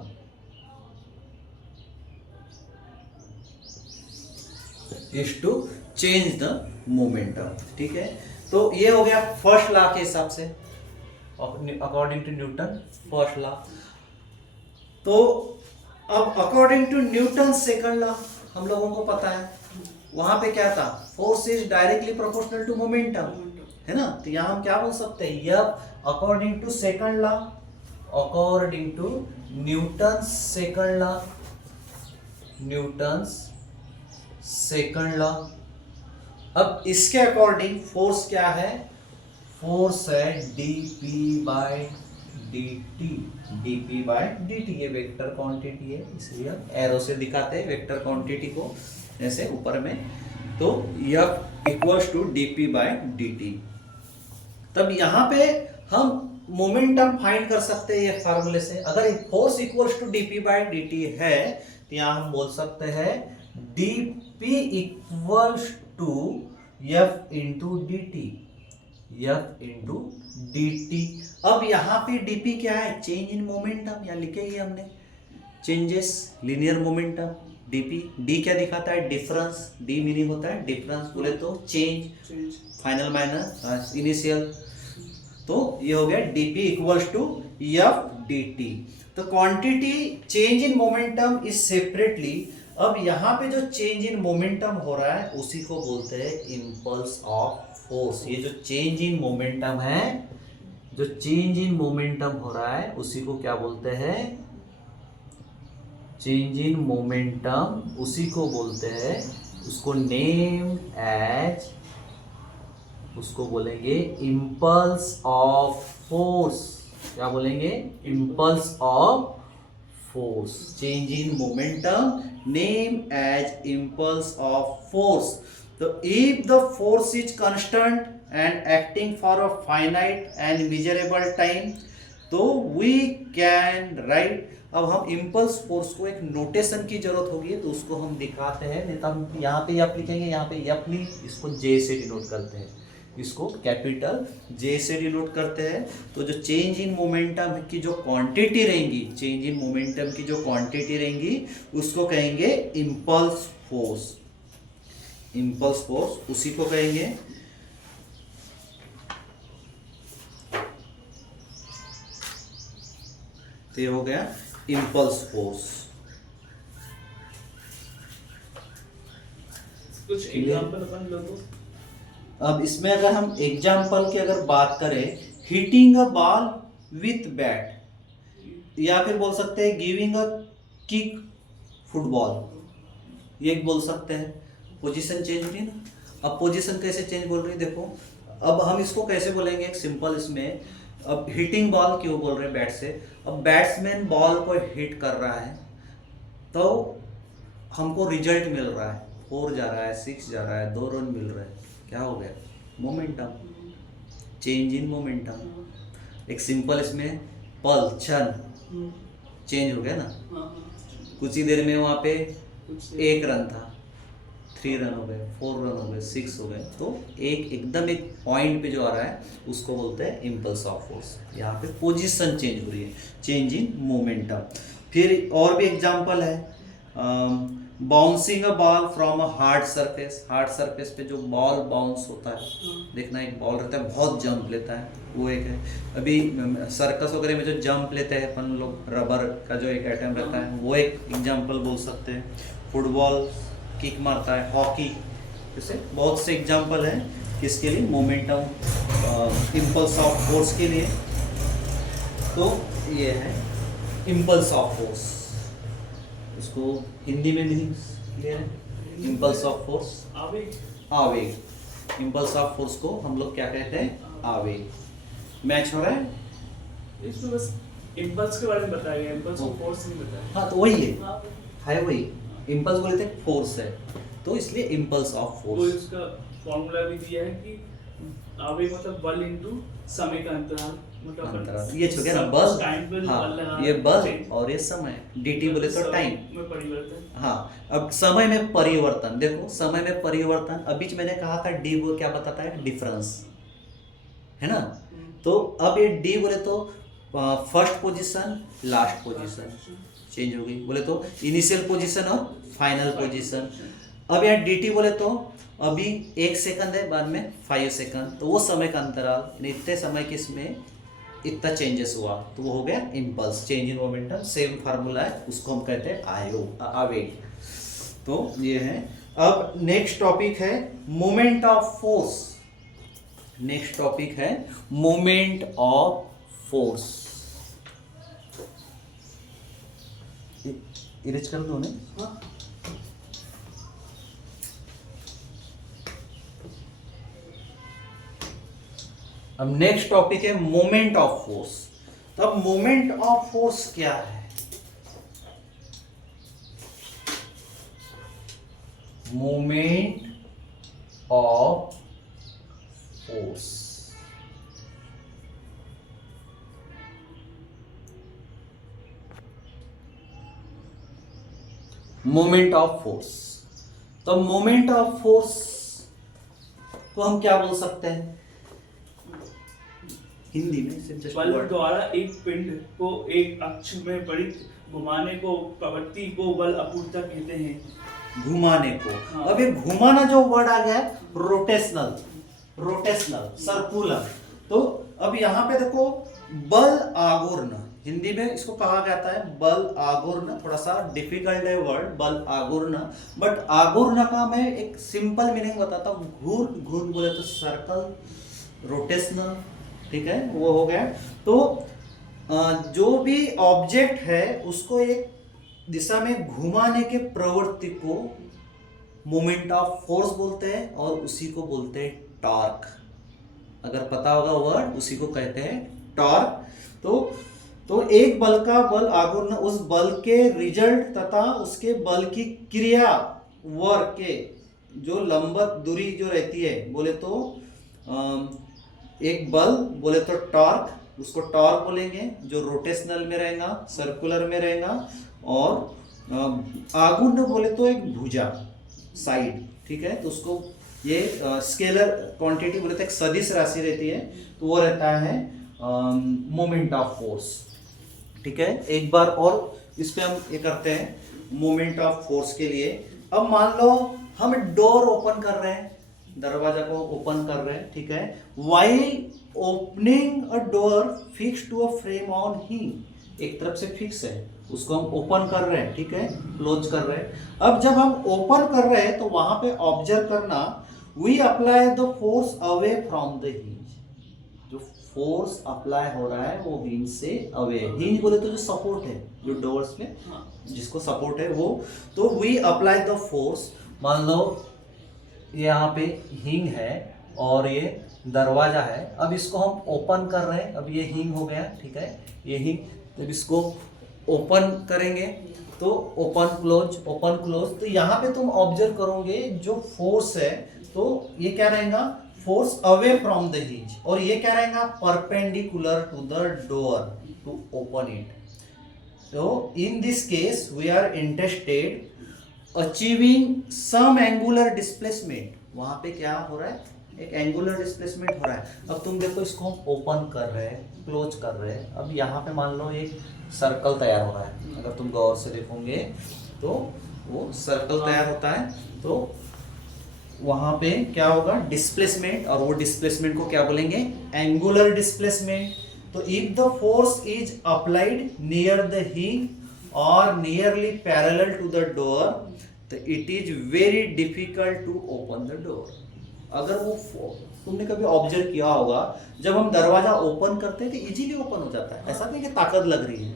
is to change the momentum, ठीक है। तो ये हो गया फर्स्ट लॉ के हिसाब से, according to Newton first law. तो अब according to Newton second law हम लोगों को पता है, वहां पे क्या था? Force is directly proportional to momentum, है ना। तो यहां हम क्या बोल सकते हैं? यह according to second law, according to Newton second law, Newton second law. अब इसके अकॉर्डिंग फोर्स क्या है? फोर्स है dp by dt, dp by dt। ये वेक्टर क्वांटिटी है, इसलिए हम एरो से दिखाते हैं वेक्टर क्वांटिटी को, जैसे ऊपर में तो F equals to dp by dt। तब यहां पे हम मोमेंटम फाइंड कर सकते हैं ये फार्मूले से। अगर force equals to dp by dt है तो यहां हम बोल सकते हैं dp equals to F into dt, F into dt। अब यहां पे dp क्या है? चेंज इन मोमेंटम, या लिखे ही हमने changes linear momentum. dp, d क्या दिखाता है? डिफरेंस। d मीनिंग होता है डिफरेंस, बोले तो चेंज, फाइनल माइनस इनिशियल। तो ये हो गया dp equals to f dt। तो quantity change in momentum is separately. अब यहां पे जो चेंज इन मोमेंटम हो रहा है उसी को बोलते हैं इंपल्स ऑफ फोर्स। ये जो चेंज इन मोमेंटम है, जो चेंज इन मोमेंटम हो रहा है उसी को क्या बोलते हैं? चेंज इन मोमेंटम, उसी को बोलते हैं, उसको नेम एज, उसको बोलेंगे इंपल्स ऑफ फोर्स। क्या बोलेंगे? Impulse of force. Change in momentum name as impulse of force. तो if the force is constant and acting for a finite and measurable time, तो वी कैन राइट। अब हम इंपल्स फोर्स को एक नोटेशन की जरूरत होगी, तो उसको हम दिखाते हैं। नहीं तो हम यहाँ पे एफ लिखेंगे, यहाँ पे एफ नहीं, इसको जे से डिनोट करते हैं, इसको कैपिटल जे से डिनोट करते हैं। तो जो चेंज इन मोमेंटम की जो क्वांटिटी रहेंगी, चेंज इन मोमेंटम की जो क्वांटिटी रहेंगी उसको कहेंगे इंपल्स फोर्स। इंपल्स फोर्स उसी को कहेंगे। तो ये हो गया इंपल्स फोर्स। कुछ एग्जांपल अपन लो तो। अब इसमें अगर हम एग्जाम्पल की अगर बात करें, hitting a ball with bat, या फिर बोल सकते हैं गिविंग अ किक फुटबॉल, ये बोल सकते हैं। पोजीशन चेंज हो रही है ना। अब पोजीशन कैसे चेंज बोल रही है देखो। अब हम इसको कैसे बोलेंगे? एक सिंपल इसमें, अब हिटिंग बॉल क्यों बोल रहे हैं बैट से? अब बैट्समैन बॉल को हिट कर रहा है तो हमको रिजल्ट मिल रहा है, 4 जा रहा है, 6 जा रहा है, 2 रन मिल रहे हैं। क्या हो गया? Momentum, change in momentum. एक सिंपल इसमें पल, क्षण चेंज हो गया ना। कुछ ही देर में वहां पे 1 रन था, 3 रन हो गए, 4 रन हो गए, 6 हो गए। तो एकदम एक पॉइंट पे जो आ रहा है उसको बोलते हैं इंपल्स ऑफ फोर्स। यहाँ पे पोजीशन चेंज हो रही है, चेंज इन मोमेंटम। फिर और भी एग्जांपल है, bouncing a ball from a hard surface. Hard surface पे जो बॉल बाउंस होता है, देखना एक बॉल रहता है बहुत जंप लेता है, वो एक है। अभी सर्कस वगैरह में जो जंप लेते हैं अपन लोग, रबर का जो एक आइटम रहता है, वो एक एग्जांपल बोल सकते हैं। फुटबॉल किक मारता है, हॉकी, जैसे बहुत से एग्जांपल हैं किसके लिए? मोमेंटम, इंपल्स ऑफ फोर्स के लिए। तो ये है इंपल्स ऑफ फोर्स। उसको हिंदी में मीनिंग क्लियर है? इंपल्स ऑफ फोर्स आवेग। आवेग। इंपल्स ऑफ फोर्स को हम लोग क्या कहते हैं? आवेग। मैच हो रहा है? इसमें बस इंपल्स के बारे में बताया गया, इंपल्स ऑफ फोर्स नहीं बताया। हाँ, तो वही है वही। इंपल्स बोले थे फोर्स है, तो इसलिए इंपल्स ऑफ तो फोर्स। इसका फॉर्मूला भी दिया है कि आवेग मतलब बल इनटू समय का अंतराल, मतलब अंतराल ये छो गया ना, बल। टाइम पे हाँ, ये बल और ये समय, dt बोले तो टाइम में परिवर्तन। हाँ। अब समय में परिवर्तन देखो, समय में परिवर्तन अभी मैंने कहा था डी वो क्या बताता है? डिफरेंस, है ना। तो अब ये डी बोले तो first position, last position change हो गई, बोले तो इनिशियल पोजीशन और फाइनल पोजीशन। अब यहाँ dt बोले तो अभी 1 सेकंड है, बाद में 5 सेकंड, तो वो समय का अंतराल, इतने समय के इसमें इतना चेंजेस हुआ, तो वो हो गया impulse, change in momentum. Same formula है, उसको हम कहते हैं आवेग। तो ये है। अब नेक्स्ट टॉपिक है moment of force. Next topic है मोमेंट ऑफ फोर्स। इरेज कर दो ने। हाँ। अब नेक्स्ट टॉपिक है मोमेंट ऑफ फोर्स। तो अब मोमेंट ऑफ फोर्स क्या है? Moment of force. Moment of force. तो मोमेंट ऑफ फोर्स को हम क्या बोल सकते हैं हिंदी में? सिर्फ just बल word। द्वारा एक पिंड को एक अक्ष में परित घुमाने को प्रवृत्ति को बल अपूर्णता कहते हैं। घुमाने को। हाँ। अब ये घुमाना जो वर्ड आ गया है रोटेशनल, सर्कुलर। तो अब यहाँ पे देखो बल आघूर्ण, हिंदी में इसको कहा जाता है बल आघूर्ण। थोड़ा सा डिफिकल्ट है वर्ड बल आघूर्ण, बट आघूर्ण का मैं एक सिंपल मीनिंग बताता हूँ। घूर्ण, घूर्ण बोले तो सर्कल, रोटेशनल, ठीक है, वो हो गया। तो जो भी ऑब्जेक्ट है उसको एक दिशा में घुमाने के प्रवृत्ति को मोमेंट ऑफ फोर्स बोलते हैं, और उसी को बोलते हैं टॉर्क। अगर पता होगा वर्ड, उसी को कहते हैं टॉर्क। तो एक बल का बल आघूर्ण उस बल के रिजल्ट तथा उसके बल की क्रिया वर्ग के जो लंबवत दूरी जो रहती है, बोले तो एक बल बोले तो टॉर्क, उसको टॉर्क बोलेंगे, जो रोटेशनल में रहेगा, सर्कुलर में रहेगा। और आघूर्ण बोले तो एक भुजा, साइड, ठीक है। तो उसको ये स्केलर क्वांटिटी बोले तो एक सदिश राशि रहती है, तो वो रहता है मोमेंट ऑफ फोर्स, ठीक है। एक बार और इस पे हम ये करते हैं मोमेंट ऑफ फोर्स के लिए। अब मान लो हम डोर ओपन कर रहे हैं, दरवाजा को ओपन कर रहे हैं, ठीक है। While opening a door fix to a frame on hinge, एक तरफ से फिक्स है, उसको हम ओपन कर रहे हैं, ठीक है, क्लोज कर रहे हैं। अब जब हम ओपन कर रहे हैं तो वहां पे ऑब्जर्व करना, we apply the force away from the hinge. जो फोर्स अप्लाई हो रहा है वो हिंज से अवे, हिंज बोले तो जो सपोर्ट है जो डोर्स में जिसको सपोर्ट है वो, तो वी अप्लाई द फोर्स। मान लो यहाँ पे हिंग है और ये दरवाजा है, अब इसको हम ओपन कर रहे हैं, अब ये हिंग हो गया, ठीक है, ये हिंग। जब इसको ओपन करेंगे तो ओपन क्लोज, तो यहाँ पे तुम ऑब्जर्व करोगे जो फोर्स है, तो ये क्या रहेगा, force away from the hinge, और ये क्या रहेगा, perpendicular to the door to open it. तो in this case we are interested achieving some angular displacement. वहां पे क्या हो रहा है, एक एंगुलर डिस्प्लेसमेंट हो रहा है। अब तुम देखो इसको हम ओपन कर रहे हैं, क्लोज कर रहे हैं, अब यहाँ पे मान लो एक सर्कल तैयार हो रहा है, अगर तुम गौर से देखोगे तो वो सर्कल तैयार होता है। तो वहां पे क्या होगा, डिस्प्लेसमेंट, और वो डिस्प्लेसमेंट को क्या बोलेंगे, एंगुलर डिस्प्लेसमेंट। तो if the force is applied near the hinge और nearly parallel to the door, तो it is very difficult to open the door. अगर वो तुमने कभी ऑब्जर्व किया होगा, जब हम दरवाजा ओपन करते हैं तो इजीली ओपन हो जाता है, ऐसा नहीं कि ताकत लग रही है।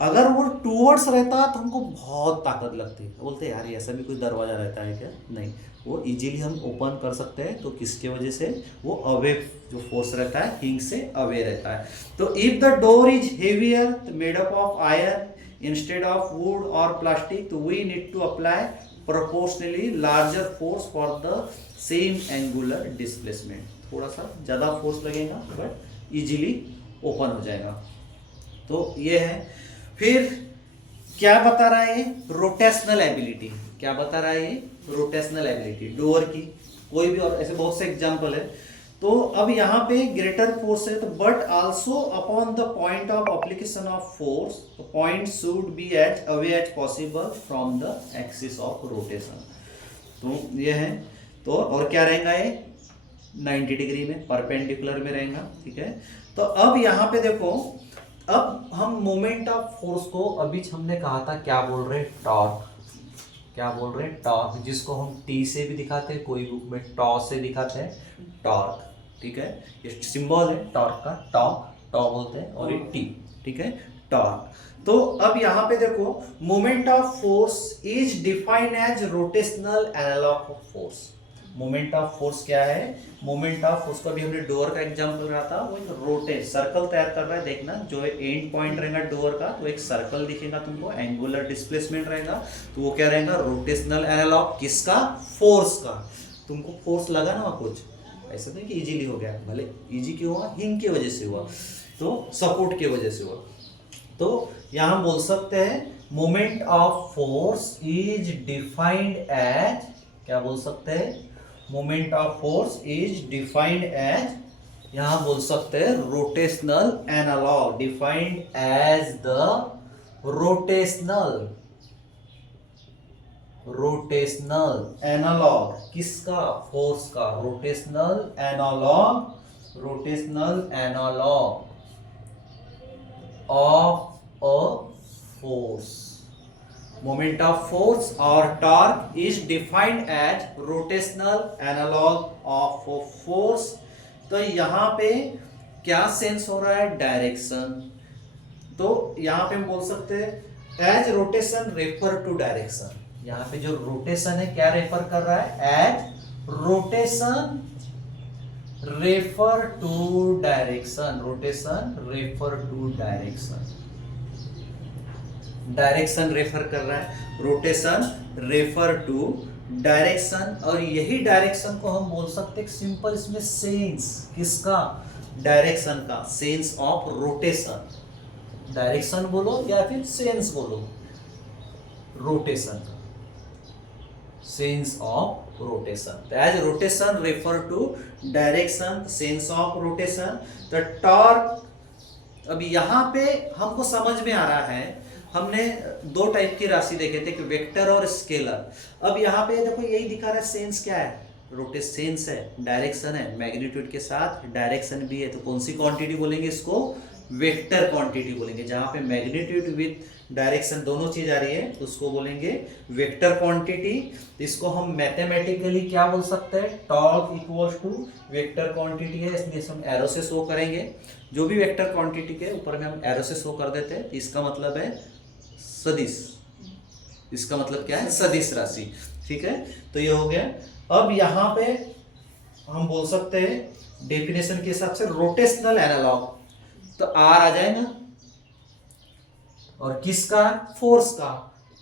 अगर वो टूवर्ड्स रहता तो हमको बहुत ताकत लगती है, बोलते यार ये ऐसा भी कोई दरवाजा रहता है क्या, नहीं, वो इजीली हम ओपन कर सकते हैं। तो किसके वजह से, वो अवे जो फोर्स रहता है हिंग से अवे रहता है। तो if the door is heavier made up of iron instead of wood और प्लास्टिक, तो we need to apply proportionally larger force for the same angular displacement। थोड़ा सा ज़्यादा फोर्स लगेगा बट इजीली ओपन हो जाएगा। तो ये है। फिर क्या बता रहा है ये, रोटेशनल एबिलिटी। क्या बता रहा है ये, रोटेशनल एबिलिटी डोर की। कोई भी और ऐसे बहुत से एग्जाम्पल है। तो अब यहाँ पे ग्रेटर फोर्स है, तो but also upon the point of application of force, तो point should be as away as possible from the axis of rotation. तो ये है। तो और क्या रहेगा ये, 90 डिग्री में परपेंडिकुलर में रहेगा, ठीक है। तो अब यहाँ पे देखो, अब हम मोमेंट ऑफ फोर्स को अभी हमने कहा था क्या बोल रहे हैं, टॉर्क। क्या बोल रहे हैं, टॉर्क, जिसको हम टी से भी दिखाते हैं, कोई बुक में टॉ से दिखाते हैं, टॉर्क, ठीक है। ये सिंबल है टॉर्क का, टॉ बोलते हैं, और ये टी, ठीक है, टॉर्क। तो अब यहाँ पे देखो, moment of force is defined as rotational analogue of force. Moment of force क्या है, मोमेंट ऑफ फोर्स को अभी हमने डोर का एग्जांपल रहा था, वो एक रोटेट सर्कल तैयार कर रहा है। देखना जो एंड पॉइंट रहेगा डोर का, तो एक सर्कल दिखेगा तुमको, एंगुलर डिस्प्लेसमेंट रहेगा, तो वो क्या रहेगा, रोटेशनल एनालॉग किसका, फोर्स का। तुमको फोर्स लगा ना वहाँ कुछ, ऐसा नहीं कि इजीली हो गया, भले इजी क्यों हुआ, हिंग की वजह से हुआ, तो सपोर्ट की वजह से हुआ। तो यहाँ हम बोल सकते हैं moment of force is defined as, क्या बोल सकते हैं, moment of force is defined as, यहाँ बोल सकते हैं rotational analogue, defined as the rotational analogue, किसका, फोर्स का, rotational analogue of a force. Moment of force और torque is defined as rotational analogue of a force. तो यहाँ पे क्या सेंस हो रहा है, डायरेक्शन। तो यहाँ पे हम बोल सकते हैं as rotation refer to direction, यहाँ पे जो रोटेशन है क्या रेफर कर रहा है, as rotation refer to direction, direction refer कर रहा है, रोटेशन रेफर टू डायरेक्शन। और यही डायरेक्शन को हम बोल सकते हैं सिंपल इसमें सेंस, किसका, डायरेक्शन का, सेंस ऑफ रोटेशन, डायरेक्शन बोलो या फिर सेंस बोलो, रोटेशन का, sense of rotation. As rotation refer to direction, sense of rotation. तो टॉर्क, अब यहाँ पे हमको समझ में आ रहा है, हमने दो टाइप की राशि देखे थे कि वेक्टर और स्केलर। अब यहाँ पे देखो यही दिखा रहा है, सेंस क्या है, सेंस है, डायरेक्शन है, मैग्नीट्यूड के साथ डायरेक्शन भी है, तो कौन सी क्वांटिटी बोलेंगे इसको, वेक्टर क्वांटिटी बोलेंगे। जहाँ पे मैग्नीट्यूड विथ डायरेक्शन दोनों चीज आ रही है तो उसको बोलेंगे वेक्टर क्वांटिटी। तो इसको हम मैथमेटिकली क्या बोल सकते हैं, torque equals to vector quantity है, इसलिए हम एरो से शो करेंगे। जो भी वेक्टर क्वांटिटी के ऊपर में हम एरो से शो कर देते हैं, इसका मतलब है सदिश, इसका मतलब क्या है, सदिश राशि, ठीक है। तो ये हो गया। अब यहाँ पे हम बोल सकते हैं डेफिनेशन के हिसाब से रोटेशनल एनालॉग, तो आर आ जाएगा, और किसका, फोर्स का,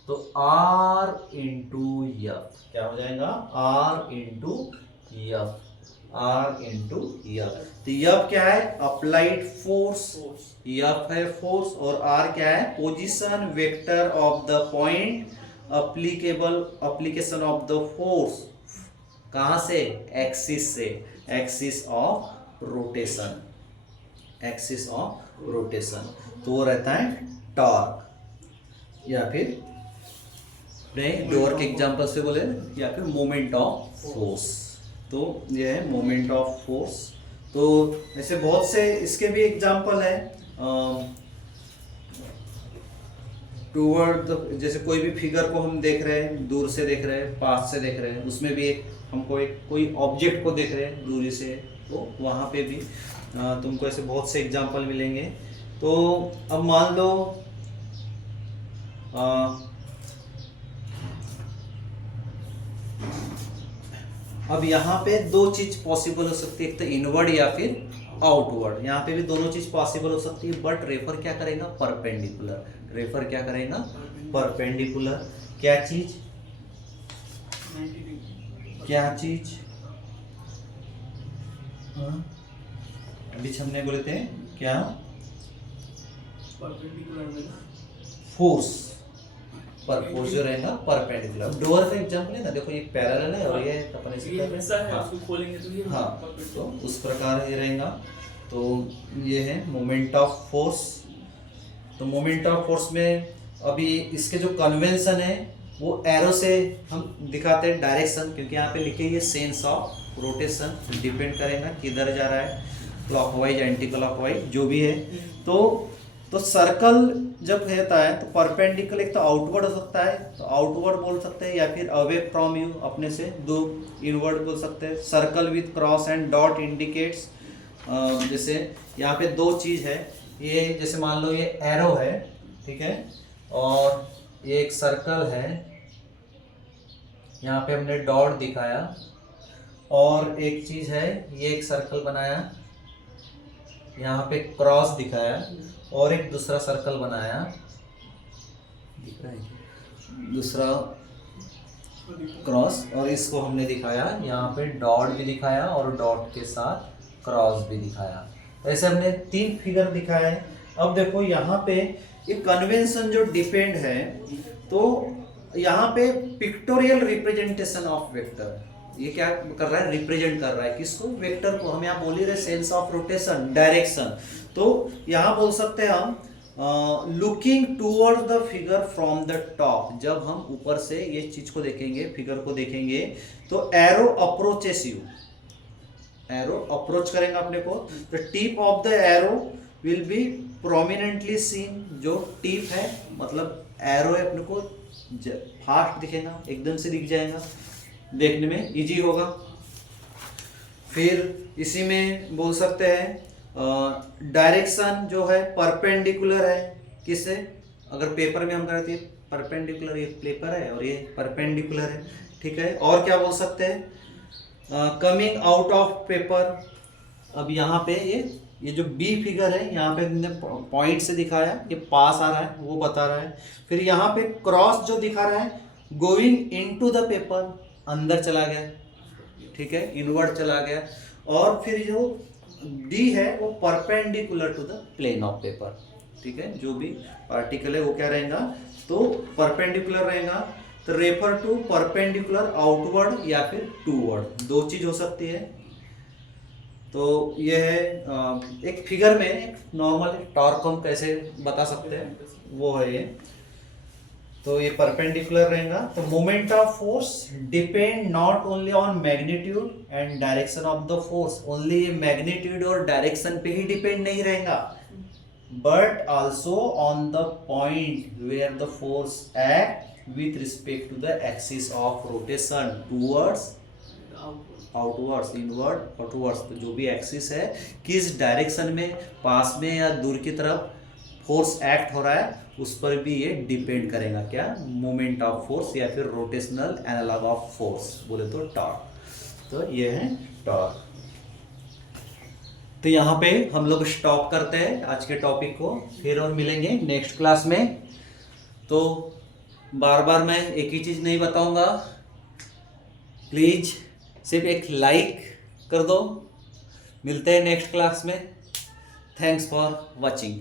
तो आर इंटू एफ, क्या हो जाएगा, r into F, r into F. तो एफ क्या है, अप्लाइड फोर्स, एफ है फोर्स, और आर क्या है, position vector of the point application of the force, कहां से, एक्सिस से, axis of rotation, axis of rotation. तो वो रहता है टॉर्क, या फिर डोर के एग्जांपल से बोले, या फिर मोमेंट ऑफ फोर्स। तो ये है मोमेंट ऑफ फोर्स। तो ऐसे बहुत से इसके भी एग्जांपल है, टूवर्ड, जैसे कोई भी फिगर को हम देख रहे हैं, दूर से देख रहे हैं, पास से देख रहे हैं, उसमें भी एक हमको एक कोई ऑब्जेक्ट को देख रहे हैं दूरी से, तो वहाँ पे भी तुमको ऐसे बहुत से एग्जांपल मिलेंगे। तो अब मान लो अब यहाँ पे दो चीज पॉसिबल हो सकती है, एक तो इनवर्ड या फिर आउटवर्ड। यहाँ पे भी दोनों चीज पॉसिबल हो सकती है, बट रेफर क्या करेगा, परपेंडिकुलर, रेफर क्या करेगा, परपेंडिकुलर। क्या चीज, क्या चीज, बीच हमने बोले थे क्या, फोर्स, पर फोर्स जो रहेगा परपेंडिकुलर। डोर का एग्जांपल है ना, देखो ये पैरेलल है और ये अपन इसे वैसा है, उसको खोलेंगे तो ये, हाँ, तो उस प्रकार ये रहेगा। तो ये है मोमेंट ऑफ फोर्स। तो मोमेंट ऑफ फोर्स में अभी इसके जो कन्वेंशन है वो एरो से हम दिखाते हैं डायरेक्शन, क्योंकि यहाँ पे लिखे ये सेंस ऑफ रोटेशन, डिपेंड करेगा किधर जा रहा है, क्लॉकवाइज एंटी क्लॉकवाइज जो भी है। तो सर्कल जब रहता है तो परपेंडिकुलर, एक तो आउटवर्ड हो सकता है, तो आउटवर्ड बोल सकते हैं, या फिर अवे फ्रॉम यू, अपने से दो, इनवर्ड बोल सकते हैं। Circle with cross and dot indicates, जैसे यहाँ पे दो चीज़ है, ये जैसे मान लो ये एरो है, ठीक है, और ये एक सर्कल है, यहाँ पे हमने डॉट दिखाया, और एक चीज़ है ये एक सर्कल बनाया, यहाँ पे क्रॉस दिखाया, और एक दूसरा सर्कल बनाया, दिख रहा है दूसरा, क्रॉस, और इसको हमने दिखाया यहाँ पे डॉट भी दिखाया और डॉट के साथ क्रॉस भी दिखाया। तो ऐसे हमने 3 फिगर दिखाए। अब देखो यहाँ पे ये कन्वेंशन जो डिपेंड है, तो यहाँ पे पिक्टोरियल रिप्रेजेंटेशन ऑफ वेक्टर, ये क्या कर रहा है, रिप्रेजेंट कर रहा है किसको, वेक्टर को। हम यहाँ बोल ही रहे सेंस ऑफ रोटेशन, डायरेक्शन। तो यहाँ बोल सकते हैं हम looking toward the figure from the top. जब हम ऊपर से ये चीज को देखेंगे, फिगर को देखेंगे, तो arrow approaches you, arrow approach करेंगे अपने को, तो tip of the arrow will be prominently seen. जो टिप है मतलब एरो है, अपने को फास्ट दिखेगा, एकदम से दिख जाएगा, देखने में इजी होगा। फिर इसी में बोल सकते हैं डायरेक्शन जो है परपेंडिकुलर है किससे, अगर पेपर में हम करते हैं परपेंडिकुलर, ये पेपर है और ये परपेंडिकुलर है, ठीक है। और क्या बोल सकते हैं, कमिंग आउट ऑफ पेपर। अब यहाँ पे ये जो बी फिगर है, यहाँ पे हमने पॉइंट से दिखाया, ये पास आ रहा है वो बता रहा है। फिर यहाँ पे क्रॉस जो दिखा रहा है, गोइंग इनटू द पेपर, अंदर चला गया, ठीक है, इनवर्ड चला गया। और फिर जो डी है वो perpendicular to the plane of paper, ठीक है, जो भी पार्टिकल है वो क्या रहेगा, तो परपेंडिकुलर रहेगा। तो रेफर टू परपेंडिकुलर आउटवर्ड या फिर टूवर्ड, 2 चीज हो सकती है। तो ये है एक फिगर में नॉर्मल टॉर्क हम कैसे बता सकते हैं, वो है ये। तो ये परपेंडिकुलर रहेगा। तो moment of force depend not only on magnitude and direction of the force, only ये मैग्नीट्यूड और डायरेक्शन पे ही डिपेंड नहीं रहेगा, but also on the point where the force act with respect to the axis of rotation, towards, outwards, inward, outwards. तो जो भी एक्सिस है, किस डायरेक्शन में, पास में या दूर की तरफ फोर्स एक्ट हो रहा है, उस पर भी ये डिपेंड करेगा, क्या, मोमेंट ऑफ फोर्स या फिर रोटेशनल एनालॉग ऑफ फोर्स बोले तो टॉर्क। तो ये है टॉर्क। तो यहाँ पे हम लोग स्टॉप करते हैं आज के टॉपिक को, फिर और मिलेंगे नेक्स्ट क्लास में। तो बार बार मैं एक ही चीज़ नहीं बताऊंगा, प्लीज सिर्फ एक लाइक कर दो। मिलते हैं नेक्स्ट क्लास में। Thanks for watching.